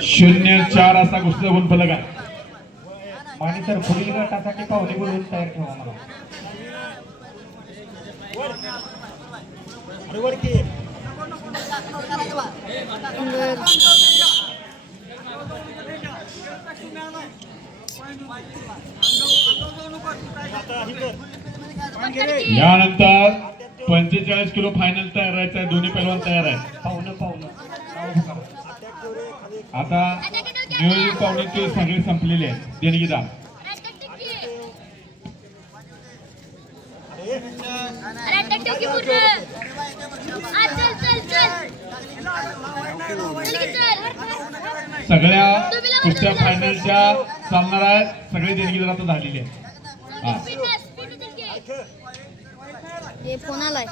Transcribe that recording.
0-4 असा कुस्ती गुणफलक आहे. माने सर पुढील गटासाठी पाहुणे बोलून तयार ठेवा मला. यानंतर 45 किलो फायनल तयार आहे. दोन्ही पैलवान तयार आहे. पाहुणं आता नियोजित पाहुणे सगळे संपलेले आहेत. देणगीदार सगळ्या कुस्त्या फायनलच्या चालणार आहेत. सगळे देणगीदार आता झालेले आहेत. फोन आलाय.